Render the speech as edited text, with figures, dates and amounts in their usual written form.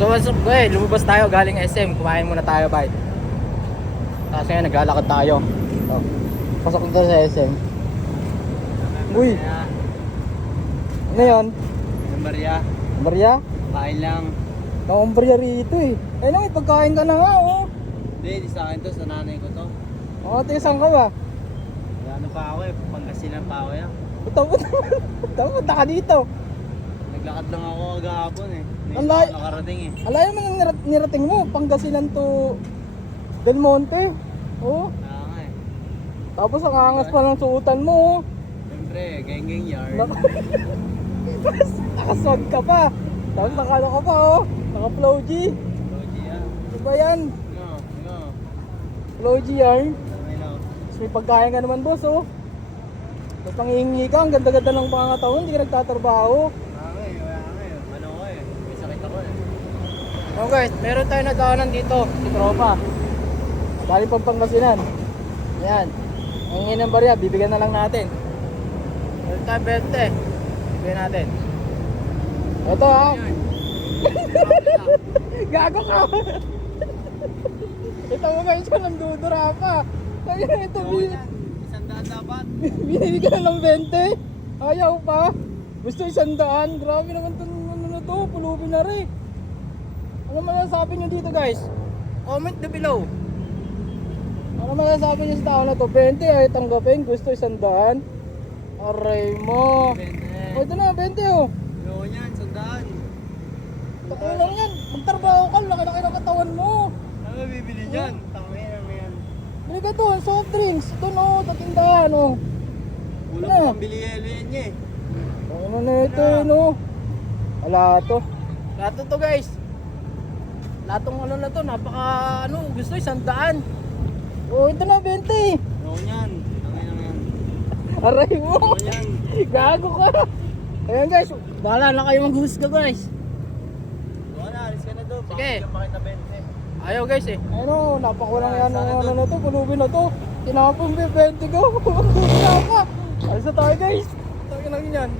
So what's up guys, lumabas tayo galing SM, kumain muna tayo bite. Tapos ngayon naglalakad tayo. Oh. Pasok na tayo sa SM. Uy! Ano yun? Maria, Maria? kain lang. Nakumbarya rito eh. Ayun lang, pagkain ka na nga oh. Hindi, di sa akin to, sa nanay ko to. Oo, tisan ka ba? Ano pa ako eh, Pangasinan pa ako yan. Punta ka dito. Naglakad lang ako agahapon eh. Hindi Ang ako lay- nakarating eh. Alayo mo nang nirating mo, Pangasinan to Del Monte. Oo. Kaya nga eh. Tapos ang angas pa ng suotan mo oh. Siyempre, geng yard. Tapos nakaswag ka pa. Tapos nakano ka pa oh. Naka-flow G. Logi ah. Ano ba yan? Ano? Flow G yan. Ano? Tapos may pagkain ka naman boss oh. Tapos nangihingi ka, ang ganda-ganda ng pangatawan, hindi ka nagtatrabaho. Wala nga eh. Ano ko eh, may sakit ako eh. Oh guys, meron tayo nagkawanan dito, si Tropa. Galing Pangasinan. Yan. Ang hingin ng barya, bibigyan na lang natin. Meron tayo 20. Bibigyan natin. Ito ha. Gago ka. Ito mo guys, ka nandudura pa. Kaya ito, Isang daan dapat. binili ka na ng 20. Ayaw pa. Gusto 100. Grabe naman itong ano na to, pulubi na rin. Ano masasabi nyo dito guys? Comment down below. Ano masasabi nyo sa tao na to? 20 ay tanggapin, gusto 100. Aray mo. O ito na, 20 oh. Ano yan, sandaan. Takot lang yan. Magtrabaho ka, laki-laki ng katawan mo. Ano bibili niyan? Tangin naman yan. Bili ka doon, soft drinks. Doon oh, tatindahan oh. Ulo Ano? ko pambili yan niya eh. Ano na ito no? Wala to. Lato to guys. Latong ano na to, napaka ano, gusto 100. Oh, ito na 20. Ano yan? Tangin naman yan. Aray mo. Ano yan? Gago ka. Ayan guys, bahala na kayo maghusga guys. Doon na, alis ka na doon. Sige. Bakit ka pakita 20? Ayaw guys eh. Ano, napakawalang yan ng ano na to, pulubi na to. Tinapon mo yung 20 ko. Wala pa. Alis na tayo guys. Tayo lang yan.